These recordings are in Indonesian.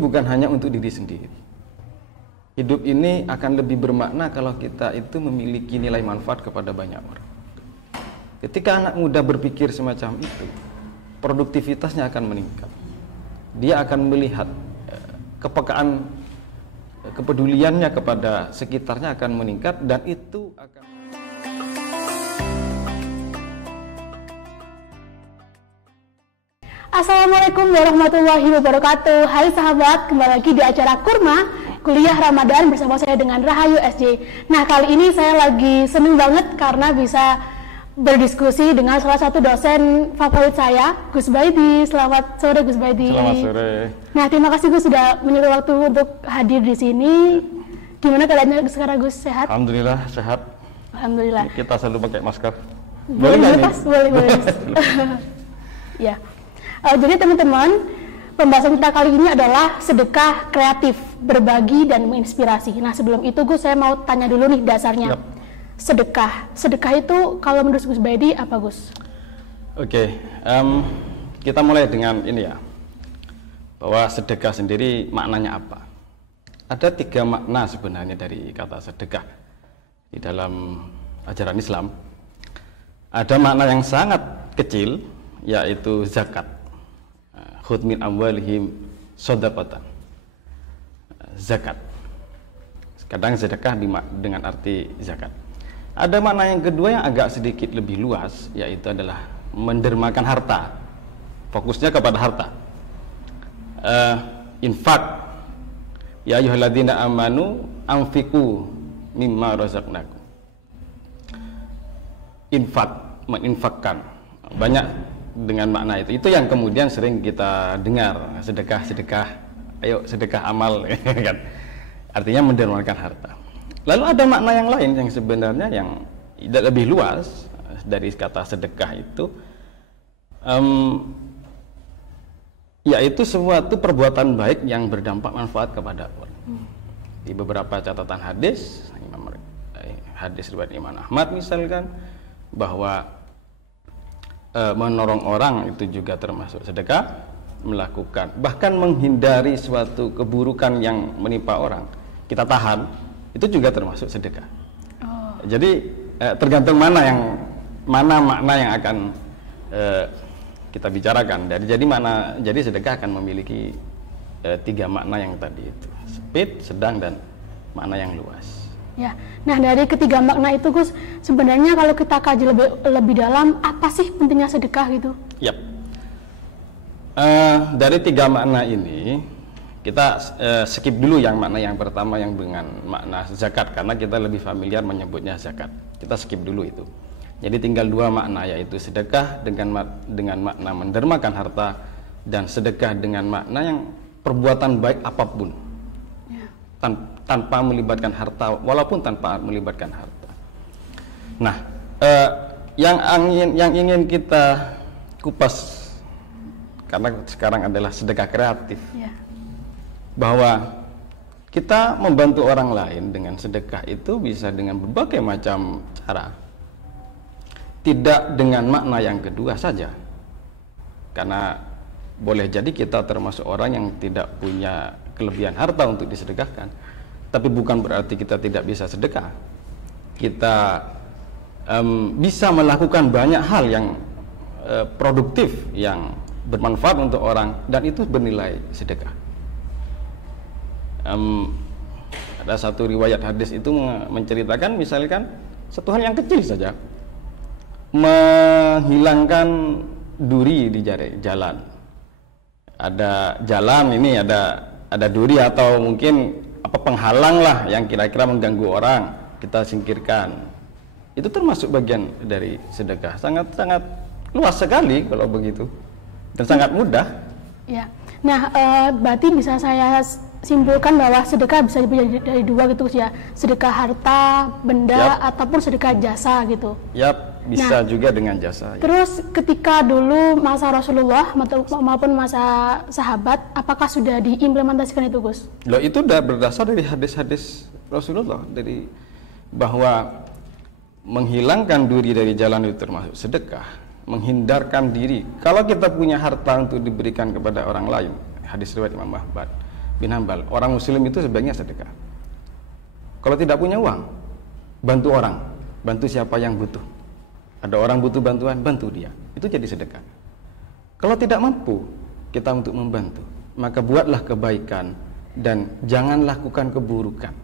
bukan hanya untuk diri sendiri. Hidup ini akan lebih bermakna kalau kita itu memiliki nilai manfaat kepada banyak orang. Ketika anak muda berpikir semacam itu, produktivitasnya akan meningkat. Dia akan melihat kepekaan, kepeduliannya kepada sekitarnya akan meningkat, dan itu akan... Assalamualaikum warahmatullahi wabarakatuh. Hai sahabat, kembali lagi di acara Kurma Kuliah Ramadan bersama saya dengan Rahayu SJ. Nah, kali ini saya lagi seneng banget karena bisa berdiskusi dengan salah satu dosen favorit saya, Gus Baidi. Selamat sore Gus Baidi. Selamat sore. Nah, terima kasih Gus sudah menyempatkan waktu untuk hadir di sini. Gimana keadaannya sekarang Gus? Sehat? Alhamdulillah sehat. Alhamdulillah. Kita selalu pakai masker. Boleh lepas? Boleh. Ya. Jadi teman-teman, pembahasan kita kali ini adalah sedekah kreatif, berbagi dan menginspirasi. Nah, sebelum itu Gus, saya mau tanya dulu nih dasarnya. Yep. Sedekah itu kalau menurut Gus Baidi apa Gus? Oke, kita mulai dengan ini ya, bahwa sedekah sendiri maknanya apa? Ada 3 makna sebenarnya dari kata sedekah di dalam ajaran Islam. Ada makna yang sangat kecil, yaitu zakat. Khudh min amwalihim shadaqatan. Zakat. Kadang sedekah dengan arti zakat. Ada makna yang kedua yang agak sedikit lebih luas, yaitu adalah mendermakan harta. Fokusnya kepada harta. Infak. Ya ayyuhalladzina amanu anfiqu mimma razaqnakum. Infak, menginfakkan. Banyak dengan makna itu yang kemudian sering kita dengar, sedekah, ayo sedekah amal kan, artinya mendermakan harta. Lalu ada makna yang lain yang sebenarnya yang lebih luas dari kata sedekah itu, yaitu suatu perbuatan baik yang berdampak manfaat kepada orang. Di beberapa catatan hadis riwayat Imam Ahmad misalkan, bahwa menolong orang itu juga termasuk sedekah, melakukan bahkan menghindari suatu keburukan yang menimpa orang, kita tahan, itu juga termasuk sedekah. Jadi tergantung mana makna yang akan kita bicarakan. Jadi sedekah akan memiliki 3 makna yang tadi itu, sempit, sedang, dan makna yang luas. Ya, nah dari ketiga makna itu Gus, sebenarnya kalau kita kaji lebih dalam, apa sih pentingnya sedekah gitu? Yap. Dari 3 makna ini, kita skip dulu yang makna yang pertama yang dengan makna zakat, karena kita lebih familiar menyebutnya zakat. Kita skip dulu itu. Jadi tinggal 2 makna, yaitu sedekah dengan makna mendermakan harta, dan sedekah dengan makna yang perbuatan baik apapun. Tanpa melibatkan harta, walaupun tanpa melibatkan harta. Nah, yang ingin kita kupas, karena sekarang adalah sedekah kreatif, bahwa kita membantu orang lain dengan sedekah itu bisa dengan berbagai macam cara, tidak dengan makna yang kedua saja. Karena boleh jadi kita termasuk orang yang tidak punya kelebihan harta untuk disedekahkan, tapi bukan berarti kita tidak bisa sedekah. Kita bisa melakukan banyak hal yang produktif, yang bermanfaat untuk orang, dan itu bernilai sedekah. Ada satu riwayat hadis itu menceritakan, misalkan satu hal yang kecil saja, menghilangkan duri di jalan. Ada jalan ini, ada duri atau mungkin penghalang lah yang kira-kira mengganggu orang, kita singkirkan. Itu termasuk bagian dari sedekah. Sangat luas sekali kalau begitu, dan sangat mudah. Ya. Nah, berarti bisa saya simpulkan bahwa sedekah bisa dari 2 gitu ya, sedekah harta, benda, ataupun sedekah jasa gitu. Bisa juga dengan jasa. Terus ketika dulu masa Rasulullah maupun masa sahabat, apakah sudah diimplementasikan itu Gus? Loh, itu sudah berdasar dari hadis-hadis Rasulullah, dari bahwa menghilangkan duri dari jalan itu termasuk sedekah, menghindarkan diri. Kalau kita punya harta untuk diberikan kepada orang lain, hadis riwayat Imam Ahmad, bin Hambal, orang muslim itu sebaiknya sedekah. Kalau tidak punya uang, bantu orang, bantu siapa yang butuh. Ada orang butuh bantuan, bantu dia. Itu jadi sedekah. Kalau tidak mampu kita untuk membantu, maka buatlah kebaikan dan jangan lakukan keburukan.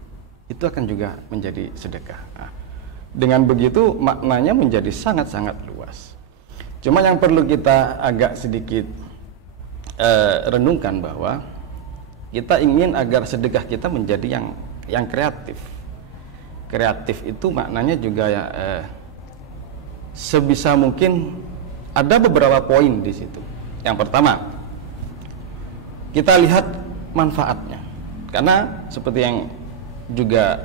Itu akan juga menjadi sedekah. Nah, dengan begitu maknanya menjadi sangat-sangat luas. Cuma yang perlu kita agak sedikit renungkan bahwa kita ingin agar sedekah kita menjadi yang kreatif. Kreatif itu maknanya juga ya sebisa mungkin ada beberapa poin di situ. Yang pertama, kita lihat manfaatnya. Karena seperti yang juga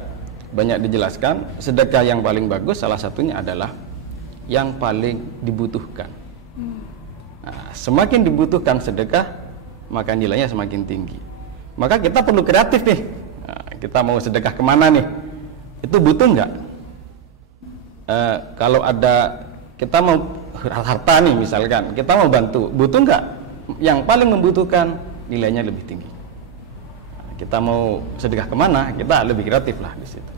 banyak dijelaskan, sedekah yang paling bagus salah satunya adalah yang paling dibutuhkan. Nah, semakin dibutuhkan sedekah, maka nilainya semakin tinggi. Maka kita perlu kreatif nih. Nah, kita mau sedekah kemana nih? Itu butuh nggak? Kalau ada kita mau harta nih misalkan, kita mau bantu, butuh nggak? Yang paling membutuhkan nilainya lebih tinggi. Kita mau sedekah kemana? Kita lebih kreatif lah di situ.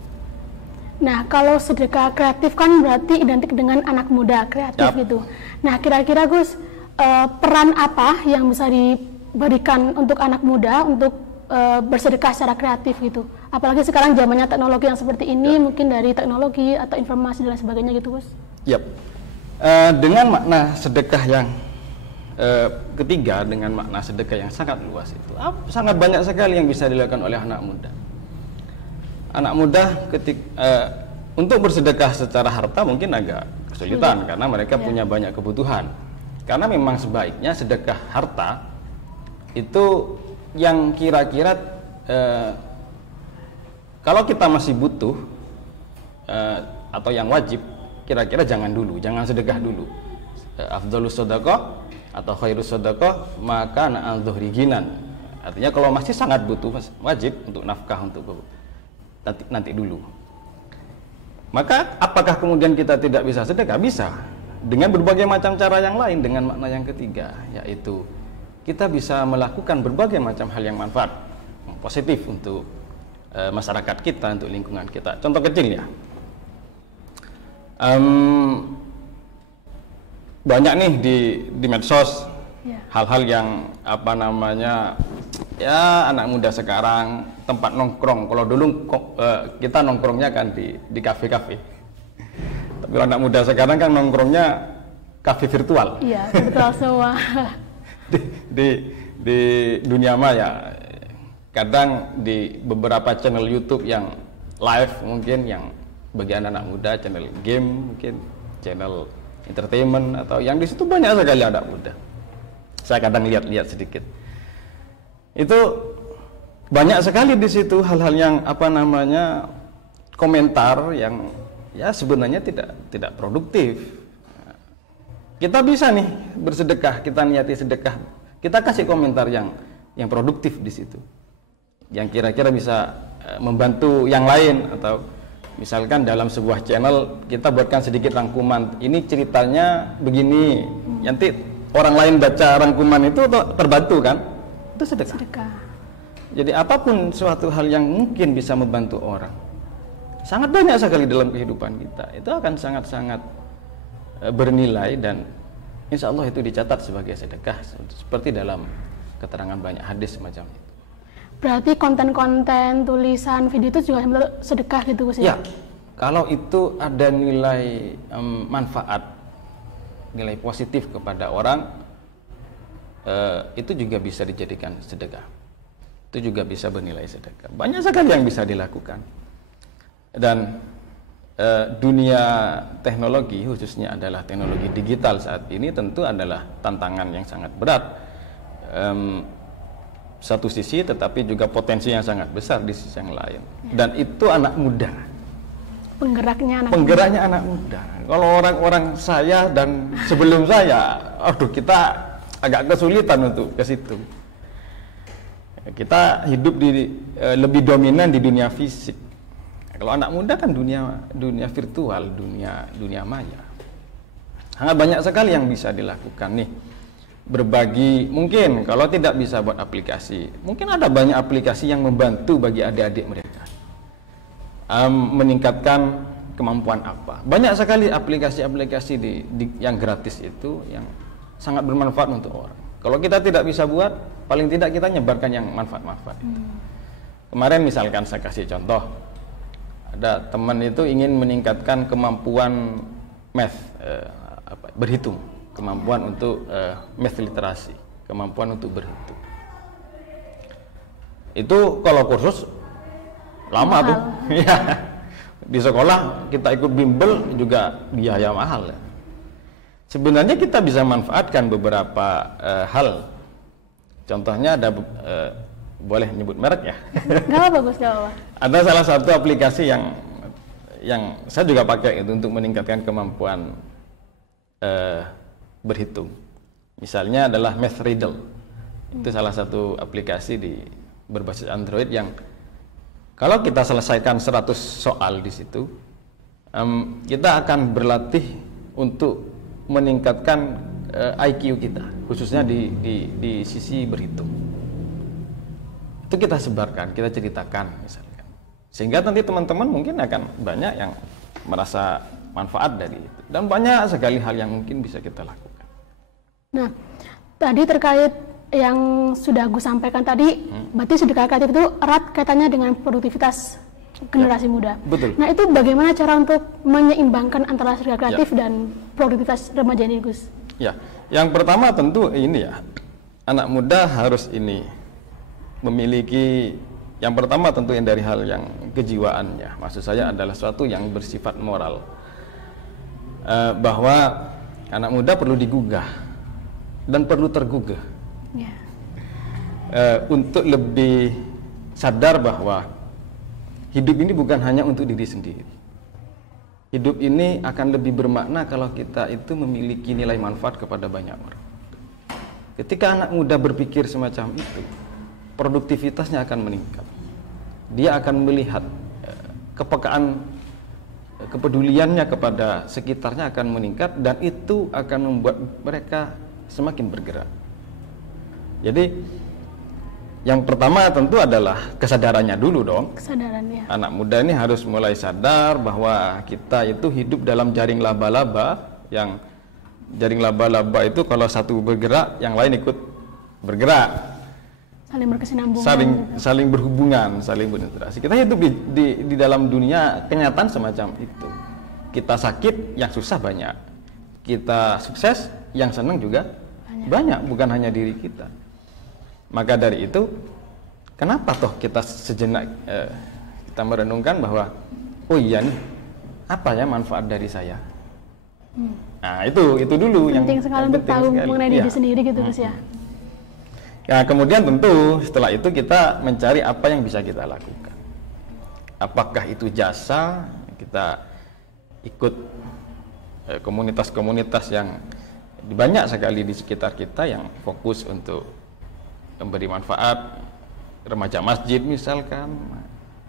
Nah, kalau sedekah kreatif kan berarti identik dengan anak muda kreatif gitu. Nah, kira-kira Gus, peran apa yang bisa diberikan untuk anak muda untuk bersedekah secara kreatif gitu? Apalagi sekarang zamannya teknologi yang seperti ini, mungkin dari teknologi atau informasi dan sebagainya gitu, Gus. Dengan makna sedekah yang ketiga, dengan makna sedekah yang sangat luas itu, sangat banyak sekali yang bisa dilakukan oleh anak muda. Anak muda untuk bersedekah secara harta mungkin agak kesulitan karena mereka punya banyak kebutuhan. Karena memang sebaiknya sedekah harta itu yang kira-kira kalau kita masih butuh atau yang wajib, kira-kira jangan sedekah dulu. Afdhalus shadaqah atau khairus shadaqah maka na'al-dhuhri ginan. Artinya kalau masih sangat butuh, wajib untuk nafkah untuk nanti dulu. Maka apakah kemudian kita tidak bisa sedekah? Bisa. Dengan berbagai macam cara yang lain, dengan makna yang ketiga, yaitu kita bisa melakukan berbagai macam hal yang manfaat, positif untuk masyarakat kita, untuk lingkungan kita. Contoh kecil ya, banyak nih di medsos hal-hal yang anak muda sekarang tempat nongkrong. Kalau dulu kita nongkrongnya kan di kafe-kafe, tapi anak muda sekarang kan nongkrongnya kafe virtual. Iya, virtual semua. di dunia maya, kadang di beberapa channel YouTube yang live mungkin yang bagi anak muda, channel game mungkin, channel entertainment, atau yang di situ banyak sekali anak muda. Saya kadang lihat sedikit. Itu banyak sekali di situ hal-hal yang komentar yang ya sebenarnya tidak produktif. Kita bisa nih bersedekah, kita niati sedekah, kita kasih komentar yang produktif di situ, yang kira-kira bisa membantu yang lain. Atau misalkan dalam sebuah channel kita buatkan sedikit rangkuman, ini ceritanya begini, nanti orang lain baca rangkuman itu terbantu kan, itu sedekah. Jadi apapun suatu hal yang mungkin bisa membantu orang, sangat banyak sekali dalam kehidupan kita, itu akan sangat-sangat bernilai dan insya Allah itu dicatat sebagai sedekah, seperti dalam keterangan banyak hadis semacam itu. Berarti konten-konten, tulisan, video itu juga sedekah gitu Gus ya? Kalau itu ada nilai manfaat, nilai positif kepada orang, itu juga bisa dijadikan sedekah. Itu juga bisa bernilai sedekah. Banyak sekali yang bisa dilakukan. Dan dunia teknologi, khususnya adalah teknologi digital saat ini, tentu adalah tantangan yang sangat berat. Satu sisi, tetapi juga potensi yang sangat besar di sisi yang lain. Dan itu anak muda. Penggeraknya anak muda. Kalau orang-orang saya dan sebelum saya, kita agak kesulitan untuk ke situ. Kita hidup lebih dominan di dunia fisik. Kalau anak muda kan dunia virtual, dunia maya. Sangat banyak sekali yang bisa dilakukan nih. berbagi. Mungkin kalau tidak bisa buat aplikasi, mungkin ada banyak aplikasi yang membantu bagi adik-adik mereka meningkatkan kemampuan apa. Banyak sekali aplikasi-aplikasi yang gratis itu yang sangat bermanfaat untuk orang. Kalau kita tidak bisa buat, paling tidak kita nyebarkan yang manfaat-manfaat itu. Kemarin misalkan saya kasih contoh, ada teman itu ingin meningkatkan kemampuan math, berhitung, kemampuan untuk math literasi, kemampuan untuk berhitung. Itu kalau kursus lama tuh, ya. Di sekolah kita ikut bimbel juga biaya mahal. Ya. Sebenarnya kita bisa manfaatkan beberapa hal. Contohnya ada, boleh nyebut merek ya? Gak bagus, gak apa. Ada salah satu aplikasi yang saya juga pakai itu untuk meningkatkan kemampuan berhitung. Misalnya adalah Math Riddle. Itu salah satu aplikasi berbasis Android yang kalau kita selesaikan 100 soal di situ, kita akan berlatih untuk meningkatkan IQ kita, khususnya di sisi berhitung. Itu kita sebarkan, kita ceritakan misalkan. Sehingga nanti teman-teman mungkin akan banyak yang merasa manfaat dari itu. Dan banyak sekali hal yang mungkin bisa kita lakukan. Nah, tadi terkait yang sudah gue sampaikan tadi, berarti sedekah kreatif itu erat kaitannya dengan produktivitas generasi muda. Betul. Nah, itu bagaimana cara untuk menyeimbangkan antara sedekah kreatif dan produktivitas remaja ini, Gus? Ya, yang pertama tentu ini ya, anak muda harus memiliki, yang pertama tentu yang dari hal yang kejiwaannya, maksud saya adalah suatu yang bersifat moral, bahwa anak muda perlu digugah dan perlu tergugah. Untuk lebih sadar bahwa hidup ini bukan hanya untuk diri sendiri. Hidup ini akan lebih bermakna kalau kita itu memiliki nilai manfaat kepada banyak orang. Ketika anak muda berpikir semacam itu, produktivitasnya akan meningkat. Dia akan melihat kepekaan, kepeduliannya kepada sekitarnya akan meningkat, dan itu akan membuat mereka semakin bergerak. Jadi yang pertama tentu adalah kesadarannya dulu dong. Kesadarannya. Anak muda ini harus mulai sadar bahwa kita itu hidup dalam jaring laba-laba, yang jaring laba-laba itu kalau satu bergerak, yang lain ikut bergerak. Saling berkesinambungan. Saling berhubungan, saling berinteraksi. Kita hidup di dalam dunia kenyataan semacam itu. Kita sakit, yang susah banyak. Kita sukses, yang senang juga banyak, bukan hanya diri kita. Maka dari itu, kenapa toh kita sejenak kita merenungkan bahwa, oh iya nih, apa ya manfaat dari saya? Nah itu dulu penting sekali untuk tahu mengenai diri sendiri gitu, Gus ya. Ya, kemudian tentu setelah itu kita mencari apa yang bisa kita lakukan. Apakah itu jasa, kita ikut komunitas-komunitas yang banyak sekali di sekitar kita yang fokus untuk memberi manfaat, remaja masjid misalkan,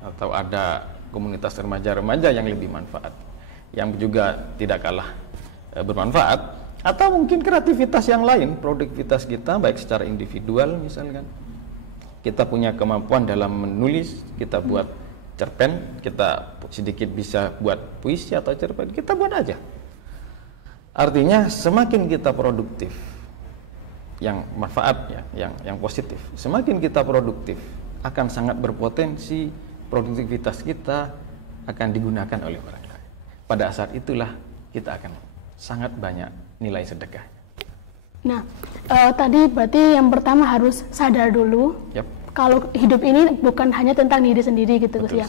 atau ada komunitas remaja-remaja yang lebih manfaat, yang juga tidak kalah bermanfaat, atau mungkin kreativitas yang lain, produktivitas kita baik secara individual misalkan, kita punya kemampuan dalam menulis, kita buat cerpen, kita sedikit bisa buat puisi atau cerpen, kita buat aja. Artinya semakin kita produktif, yang manfaat ya, yang positif, semakin kita produktif, akan sangat berpotensi produktivitas kita akan digunakan oleh orang lain. Pada saat itulah kita akan sangat banyak nilai sedekah. Nah, tadi berarti yang pertama harus sadar dulu. Yep. Kalau hidup ini bukan hanya tentang diri sendiri gitu, Gus ya.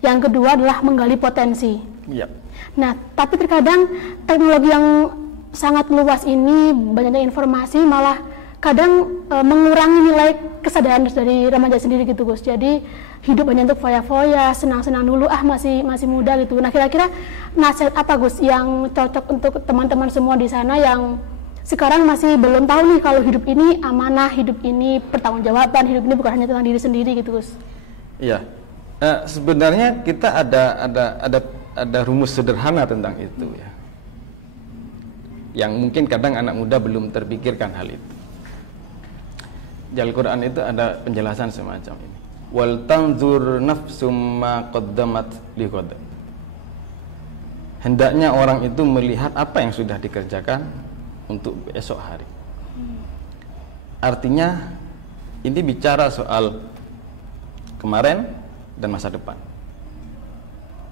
Yang kedua adalah menggali potensi. Yep. Nah, tapi terkadang teknologi yang sangat luas ini, banyaknya informasi, malah kadang mengurangi nilai kesadaran dari remaja sendiri gitu, Gus. Jadi hidup hanya untuk foya-foya, senang-senang dulu, masih muda gitu. Nah, kira-kira nasihat apa, Gus, yang cocok untuk teman-teman semua di sana yang sekarang masih belum tahu nih kalau hidup ini amanah, hidup ini pertanggungjawaban, hidup ini bukan hanya tentang diri sendiri gitu, Gus? Iya. Sebenarnya kita ada rumus sederhana tentang itu ya, yang mungkin kadang anak muda belum terpikirkan hal itu. di Al-Quran itu ada penjelasan semacam ini. Wal tanzur nafsum ma qaddamat lighad. Hendaknya orang itu melihat apa yang sudah dikerjakan untuk esok hari. Artinya ini bicara soal kemarin dan masa depan.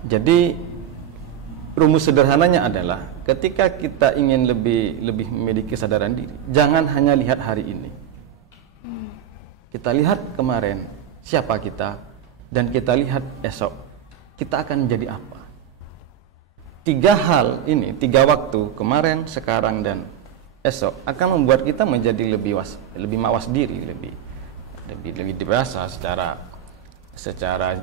Jadi rumus sederhananya adalah ketika kita ingin lebih memiliki kesadaran diri, jangan hanya lihat hari ini. Kita lihat kemarin siapa kita, dan kita lihat esok kita akan menjadi apa. 3 hal ini, 3 waktu, kemarin, sekarang, dan esok akan membuat kita menjadi lebih mawas diri, lebih dewasa secara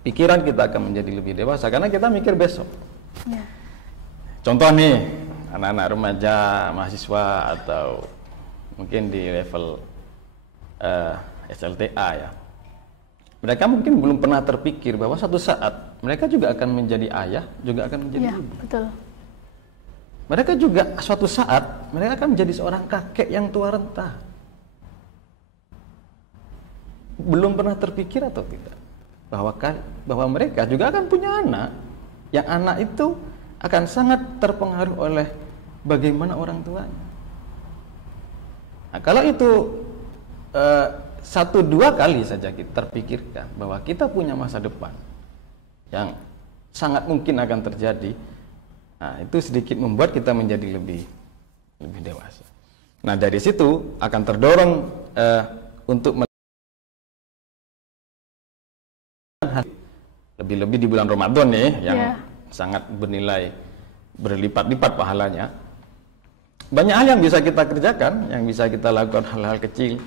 pikiran kita akan menjadi lebih dewasa karena kita mikir besok. Ya. Contoh nih, anak-anak remaja, mahasiswa, atau mungkin di level SLTA ya. Mereka mungkin belum pernah terpikir bahwa suatu saat mereka juga akan menjadi ayah, juga akan menjadi ibu. Betul. Mereka juga suatu saat mereka akan menjadi seorang kakek yang tua renta. Belum pernah terpikir atau tidak bahwa mereka juga akan punya anak, yang anak itu akan sangat terpengaruh oleh bagaimana orang tuanya. Nah, kalau itu 1-2 kali saja kita terpikirkan bahwa kita punya masa depan yang sangat mungkin akan terjadi, nah, itu sedikit membuat kita menjadi lebih dewasa. Nah, dari situ akan terdorong untuk lebih-lebih di bulan Ramadan nih yang sangat bernilai berlipat-lipat pahalanya. Banyak hal yang bisa kita kerjakan, yang bisa kita lakukan, hal-hal kecil,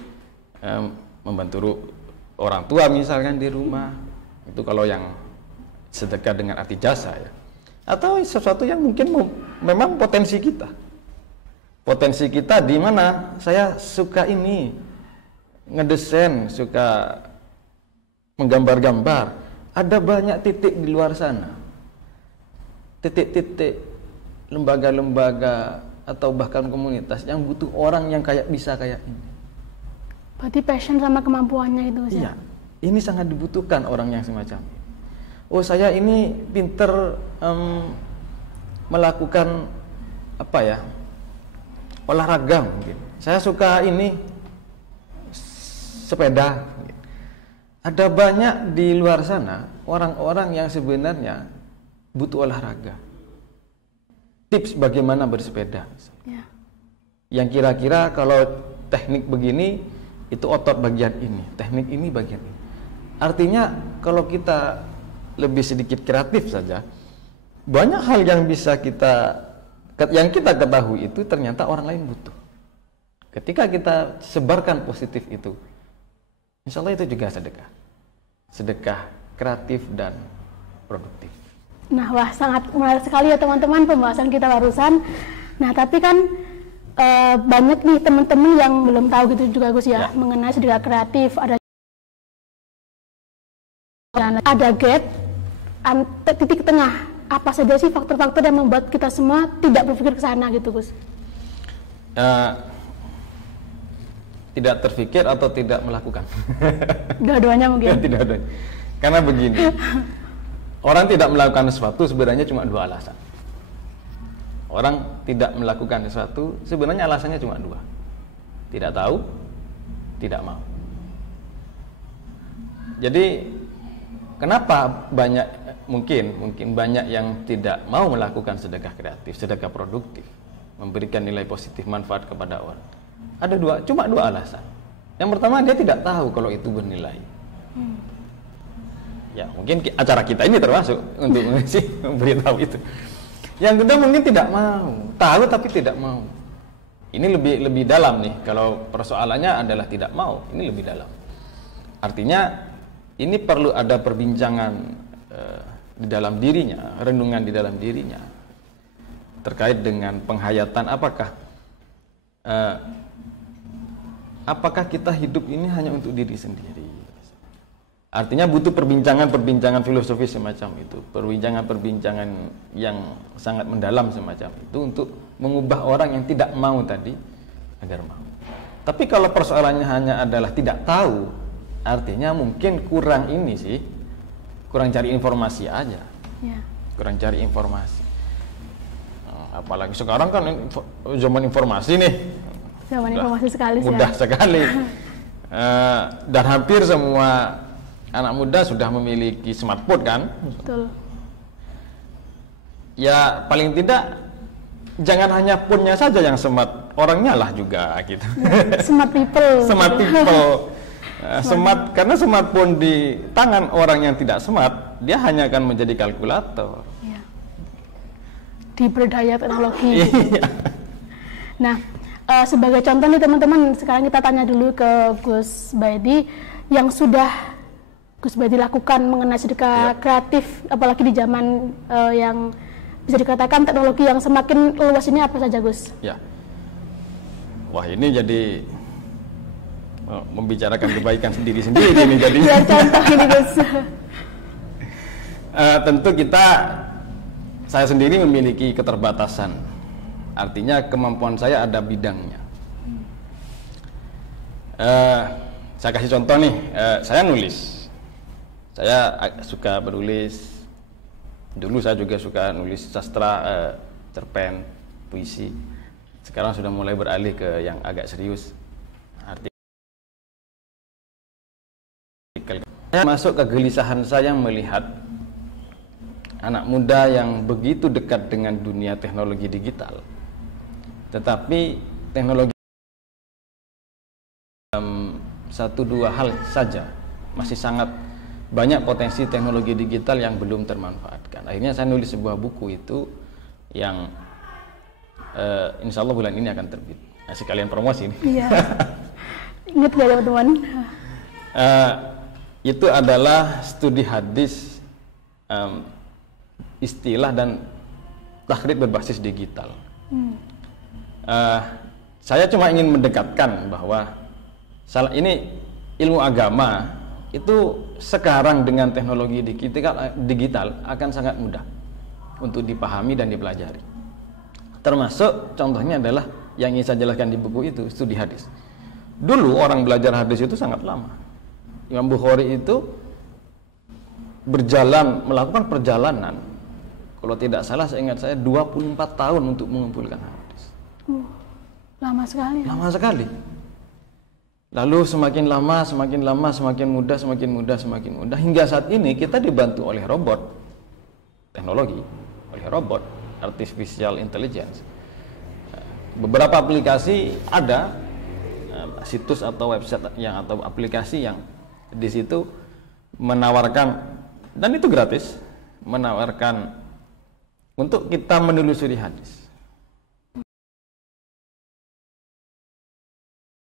membantu orang tua misalkan di rumah, itu kalau yang sedekah dengan arti jasa ya, atau sesuatu yang mungkin memang potensi kita di mana saya suka ini ngedesain, suka menggambar-gambar. Ada banyak titik di luar sana, titik-titik lembaga-lembaga atau bahkan komunitas yang butuh orang yang bisa kayak ini. Berarti passion sama kemampuannya itu, Mas? Iya, ini sangat dibutuhkan orang yang semacam ini. Oh, saya ini pinter melakukan olahraga mungkin. Saya suka ini sepeda. Ada banyak di luar sana orang-orang yang sebenarnya butuh olahraga. Tips bagaimana bersepeda. Ya. Yang kira-kira kalau teknik begini itu otot bagian ini, teknik ini bagian ini. Artinya kalau kita lebih sedikit kreatif saja, banyak hal yang bisa kita ketahui itu ternyata orang lain butuh. Ketika kita sebarkan positif itu, insya Allah itu juga sedekah kreatif dan produktif. Nah, wah, sangat menarik sekali ya teman-teman pembahasan kita barusan. Nah, tapi kan banyak nih teman-teman yang belum tahu gitu juga, Gus ya, mengenai sedekah kreatif. Ada gap, titik tengah. Apa saja sih faktor-faktor yang membuat kita semua tidak berpikir ke sana gitu, Gus? Tidak terpikir atau tidak melakukan? Dua-duanya mungkin. Tidak ada. Karena begini, orang tidak melakukan sesuatu sebenarnya cuma 2 alasan. Orang tidak melakukan sesuatu sebenarnya alasannya cuma 2. Tidak tahu, tidak mau. Jadi kenapa mungkin banyak yang tidak mau melakukan sedekah kreatif, sedekah produktif, memberikan nilai positif manfaat kepada orang? Ada cuma 2 alasan. Yang pertama, dia tidak tahu kalau itu bernilai. Ya, mungkin acara kita ini termasuk untuk memberitahu itu. Yang kedua mungkin tidak mau, tahu tapi tidak mau. Ini lebih dalam nih. Kalau persoalannya adalah tidak mau, ini lebih dalam. Artinya ini perlu ada perbincangan di dalam dirinya, renungan di dalam dirinya terkait dengan penghayatan apakah kita hidup ini hanya untuk diri sendiri. Artinya butuh perbincangan filosofis semacam itu, perbincangan yang sangat mendalam semacam itu untuk mengubah orang yang tidak mau tadi agar mau. Tapi kalau persoalannya hanya adalah tidak tahu, artinya mungkin kurang ini sih, kurang cari informasi aja, kurang cari informasi. Apalagi sekarang kan zaman informasi nih, zaman informasi sekali, mudah sekali. Dan hampir semua anak muda sudah memiliki smartphone kan. Betul. Ya paling tidak jangan hanya phone-nya saja yang smart, orangnya lah juga gitu. Smart people. Smart people. Smart, karena smartphone di tangan orang yang tidak smart, dia hanya akan menjadi kalkulator. Ya. Diberdaya teknologi. Iya. Nah, sebagai contoh nih teman-teman, sekarang kita tanya dulu ke Gus Baidi yang sudah Gus Baidi lakukan mengenai sedekah kreatif, apalagi di zaman yang bisa dikatakan teknologi yang semakin luas ini, apa saja Gus? Ya. Wah, ini jadi membicarakan kebaikan sendiri-sendiri ini jadi. Biar contoh ini Gus. Tentu saya sendiri memiliki keterbatasan. Artinya kemampuan saya ada bidangnya. Saya kasih contoh nih, saya nulis. Saya suka menulis. Dulu saya juga suka nulis sastra, cerpen, puisi. Sekarang sudah mulai beralih ke yang agak serius. Artikel. Masuk kegelisahan saya melihat anak muda yang begitu dekat dengan dunia teknologi digital. Tetapi teknologi satu dua hal saja, masih sangat banyak potensi teknologi digital yang belum termanfaatkan. Akhirnya saya nulis sebuah buku itu yang insya Allah bulan ini akan terbit. Nah, sekalian promosi nih. Iya. Ingat gak teman-teman? Itu adalah studi hadis, istilah dan takhrij berbasis digital. Saya cuma ingin mendekatkan bahwa ini ilmu agama itu sekarang dengan teknologi digital akan sangat mudah untuk dipahami dan dipelajari. Termasuk contohnya adalah yang ingin saya jelaskan di buku itu, studi hadis. Dulu orang belajar hadis itu sangat lama. Imam Bukhari itu melakukan perjalanan, kalau tidak salah seingat saya 24 tahun untuk mengumpulkan hadis. Lama sekali. Lama sekali. Lalu semakin lama, semakin mudah, hingga saat ini kita dibantu oleh robot, teknologi, oleh robot, artificial intelligence. Beberapa aplikasi ada, situs atau website atau aplikasi yang di situ menawarkan, dan itu gratis, menawarkan untuk kita menelusuri hadis.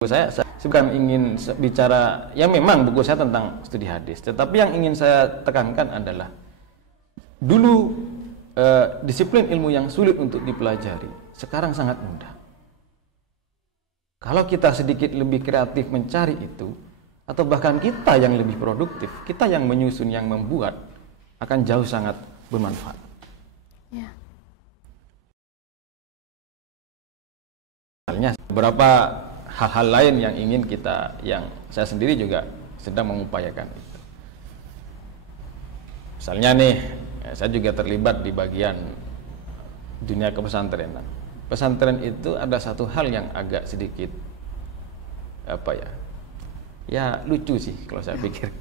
Saya bukan ingin bicara, ya memang buku saya tentang studi hadis, tetapi yang ingin saya tekankan adalah dulu disiplin ilmu yang sulit untuk dipelajari, sekarang sangat mudah. Kalau kita sedikit lebih kreatif mencari itu, atau bahkan kita yang lebih produktif, kita yang menyusun, yang membuat, akan jauh sangat bermanfaat. Ya. Misalnya beberapa hal-hal lain yang saya sendiri juga sedang mengupayakan itu. Misalnya nih, saya juga terlibat di bagian dunia kepesantrenan. Pesantren itu ada satu hal yang agak sedikit ya lucu sih kalau saya pikir.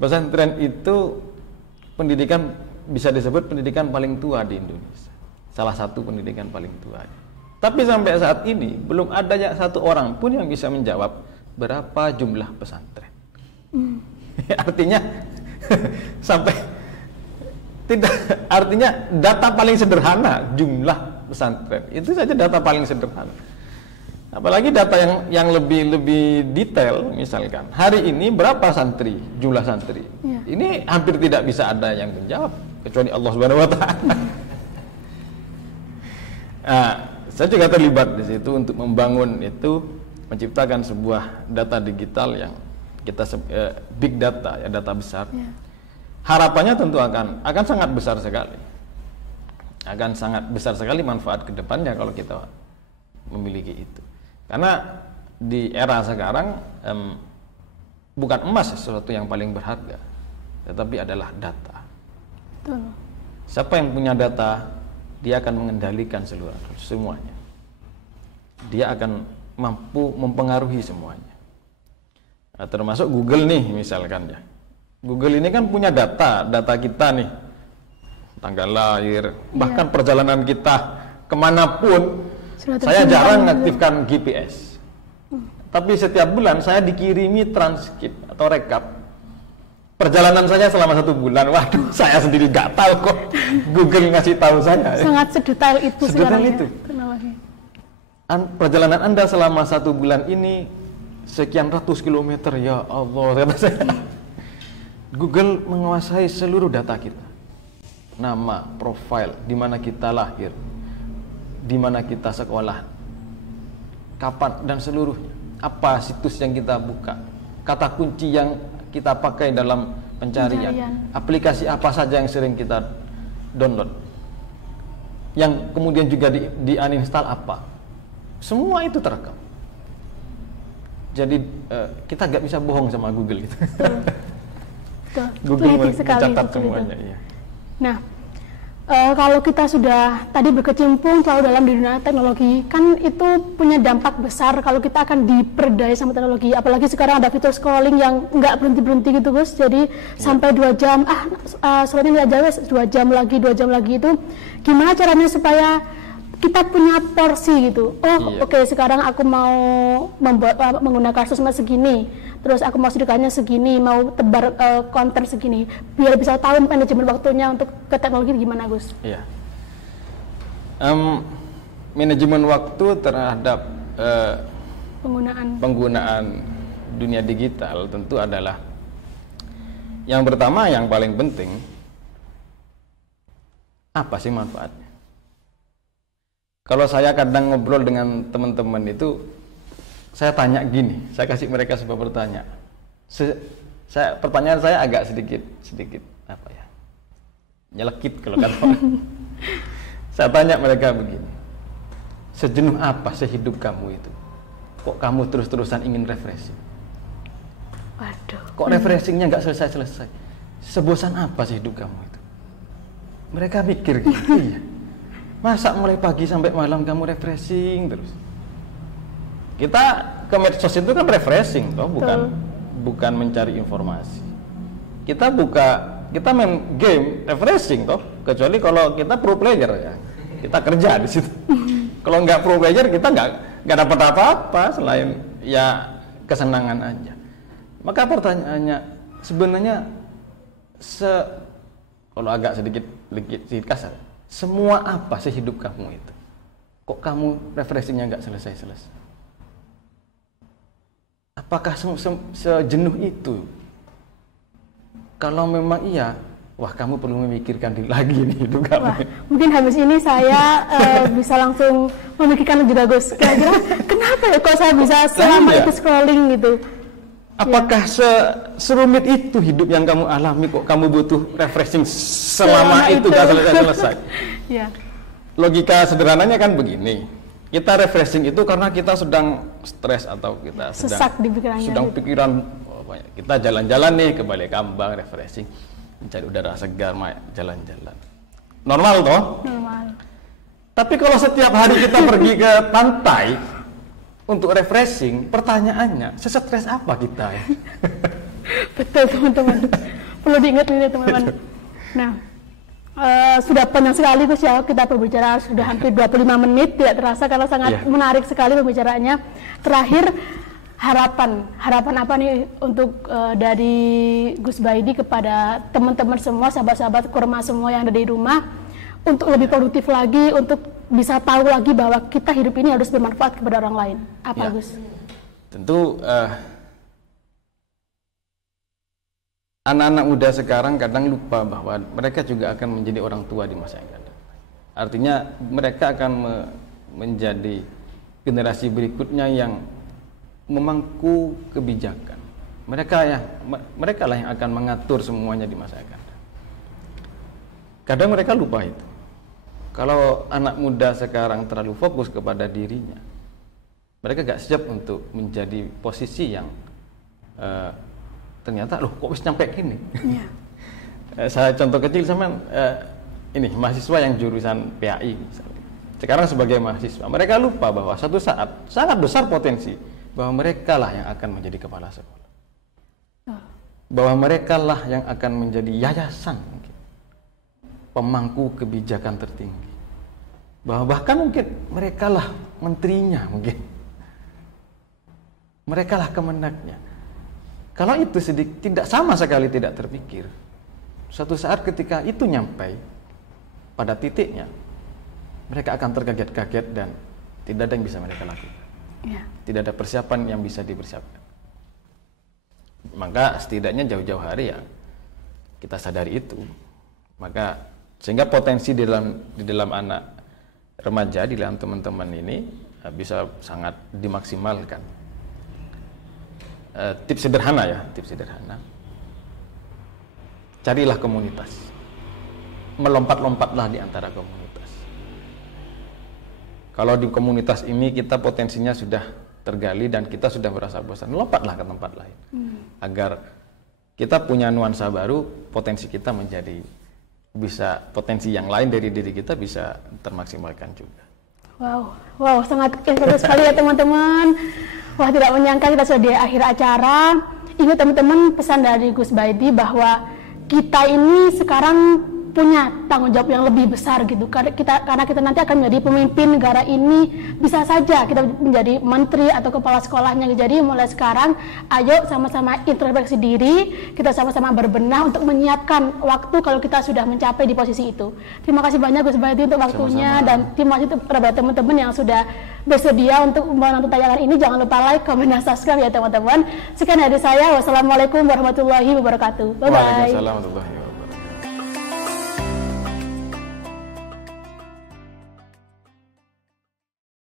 Pesantren itu pendidikan, bisa disebut pendidikan paling tua di Indonesia, salah satu pendidikan paling tua. Tapi sampai saat ini belum ada satu orang pun yang bisa menjawab berapa jumlah pesantren. Artinya sampai tidak, artinya data paling sederhana jumlah pesantren itu saja data paling sederhana. Apalagi data yang lebih detail, misalkan hari ini berapa santri, jumlah santri. Ya. Ini hampir tidak bisa ada yang menjawab kecuali Allah Subhanahu wa taala. Saya juga terlibat di situ untuk membangun itu, menciptakan sebuah data digital yang kita big data, ya data besar. Ya. Harapannya tentu akan sangat besar sekali. Akan sangat besar sekali manfaat ke depannya kalau kita memiliki itu. Karena di era sekarang bukan emas sesuatu yang paling berharga, tetapi adalah data. Betul. Siapa yang punya data, dia akan mengendalikan semuanya. Dia akan mampu mempengaruhi semuanya. Nah, termasuk Google nih misalkan ya. Google ini kan punya data kita nih, tanggal lahir, bahkan perjalanan kita kemanapun. Saya jarang mengaktifkan GPS. Tapi setiap bulan saya dikirimi transkrip atau rekap perjalanan saya selama 1 bulan. Waduh, saya sendiri nggak tahu kok. Google ngasih tahu saya. Sangat sedetail itu sedetail sekarang itu. Ya. Perjalanan Anda selama 1 bulan ini sekian ratus kilometer, ya Allah, kata saya. Google menguasai seluruh data kita. Nama, profil, di mana kita lahir, di mana kita sekolah, kapan dan seluruhnya. Apa situs yang kita buka, kata kunci yang kita pakai dalam pencarian, aplikasi apa saja yang sering kita download, yang kemudian juga di uninstall apa, semua itu terekam. Jadi kita nggak bisa bohong sama Google gitu. Google mencatat semuanya. Iya. Nah, kalau kita sudah tadi berkecimpung terlalu dalam di dunia teknologi, kan itu punya dampak besar kalau kita akan diperdaya sama teknologi. Apalagi sekarang ada fitur scrolling yang nggak berhenti gitu Gus. Jadi sampai 2 jam, scrollnya nggak jauh, 2 jam lagi itu. Gimana caranya supaya kita punya porsi gitu? Oke, sekarang aku mau menggunakan sosmed segini, terus aku mau sedekahnya segini, mau tebar konten segini, biar bisa tahu manajemen waktunya untuk ke teknologi gimana, Gus? Iya. Manajemen waktu terhadap penggunaan dunia digital tentu adalah yang pertama, yang paling penting, apa sih manfaatnya? Kalau saya kadang ngobrol dengan teman-teman itu, saya tanya gini, saya kasih mereka sebuah pertanyaan. Pertanyaan saya agak sedikit apa ya, nyelekit kalau kata orang. Saya tanya mereka begini, sejenuh apa sih hidup kamu itu? Kok kamu terus-terusan ingin refreshing? Waduh. Kok refreshingnya nggak selesai-selesai? Sebosan apa sih hidup kamu itu? Mereka mikir gitu, iya. Masa mulai pagi sampai malam kamu refreshing terus? Kita ke medsos itu kan refreshing toh, bukan mencari informasi. Kita main game refreshing toh, kecuali kalau kita pro player ya. Kita kerja di situ. Kalau nggak pro player kita nggak dapat apa-apa selain ya kesenangan aja. Maka pertanyaannya sebenarnya kalau agak sedikit kasar, semua apa sih hidup kamu itu? Kok kamu refreshingnya nggak selesai-selesai? Apakah sejenuh itu? Kalau memang iya, wah kamu perlu memikirkan lagi nih hidup kamu. Wah, mungkin habis ini saya bisa langsung memikirkan juga Gus. Kira-kira kenapa ya kok saya bisa selama itu scrolling gitu? Apakah serumit itu hidup yang kamu alami, kok kamu butuh refreshing selama itu gak selesai-selesai? Ya. Logika sederhananya kan begini, kita refreshing itu karena kita sedang stres atau kita sedang pikiran, kita jalan-jalan nih ke Balai Kambang, refreshing, mencari udara segar, jalan-jalan. Normal toh? Normal. Tapi kalau setiap hari kita pergi ke pantai untuk refreshing, pertanyaannya, sesetres apa kita ya? Betul teman-teman, perlu diingat ini teman-teman. Nah, sudah panjang sekali Gus ya, kita berbicara sudah hampir 25 menit, tidak terasa karena sangat menarik sekali pembicaraannya. Terakhir, harapan apa nih untuk dari Gus Baidi kepada teman-teman semua, sahabat-sahabat kurma semua yang ada di rumah, untuk lebih produktif lagi, untuk bisa tahu lagi bahwa kita hidup ini harus bermanfaat kepada orang lain. Apa Gus? Tentu anak-anak muda sekarang kadang lupa bahwa mereka juga akan menjadi orang tua di masa yang akan datang. Artinya mereka akan menjadi generasi berikutnya yang memangku kebijakan. Mereka lah yang akan mengatur semuanya di masa yang akan datang. Kadang mereka lupa itu. Kalau anak muda sekarang terlalu fokus kepada dirinya, Mereka gak siap untuk menjadi posisi yang ternyata loh kok bisa nyampe gini. Saya contoh kecil sama ini mahasiswa yang jurusan PAI misalnya. Sekarang sebagai mahasiswa mereka lupa bahwa suatu saat sangat besar potensi bahwa mereka lah yang akan menjadi kepala sekolah, bahwa mereka lah yang akan menjadi yayasan mungkin, pemangku kebijakan tertinggi, bahwa bahkan mungkin mereka lah menterinya mungkin, mereka lah kemenagnya. Kalau itu tidak sama sekali tidak terpikir, suatu saat ketika itu nyampai pada titiknya, mereka akan terkaget-kaget dan tidak ada yang bisa mereka lakukan. Tidak ada persiapan yang bisa dipersiapkan. Maka setidaknya jauh-jauh hari ya kita sadari itu. Maka sehingga potensi di dalam anak remaja, di dalam teman-teman ini bisa sangat dimaksimalkan. Tips sederhana. Carilah komunitas. Melompat-lompatlah di antara komunitas. Kalau di komunitas ini kita potensinya sudah tergali dan kita sudah merasa bosan, lompatlah ke tempat lain. Agar kita punya nuansa baru, potensi kita menjadi bisa, potensi yang lain dari diri kita bisa termaksimalkan juga. Wow, sangat inspiratif sekali ya teman-teman. Wah, tidak menyangka kita sudah di akhir acara. Ingat teman-teman, pesan dari Gus Baidi bahwa kita ini sekarang punya tanggung jawab yang lebih besar gitu, karena kita nanti akan menjadi pemimpin negara ini. Bisa saja kita menjadi menteri atau kepala sekolahnya. Jadi mulai sekarang ayo sama-sama introspeksi diri, kita sama-sama berbenah untuk menyiapkan waktu kalau kita sudah mencapai di posisi itu. Terima kasih banyak Gus Baidi untuk waktunya. Sama-sama. Dan terima kasih kepada teman-teman yang sudah bersedia untuk menonton tayangan ini. Jangan lupa like, comment, dan subscribe ya teman-teman. Sekian dari saya, wassalamualaikum warahmatullahi wabarakatuh. Bye bye. Waalaikumsalam warahmatullahi wabarakatuh.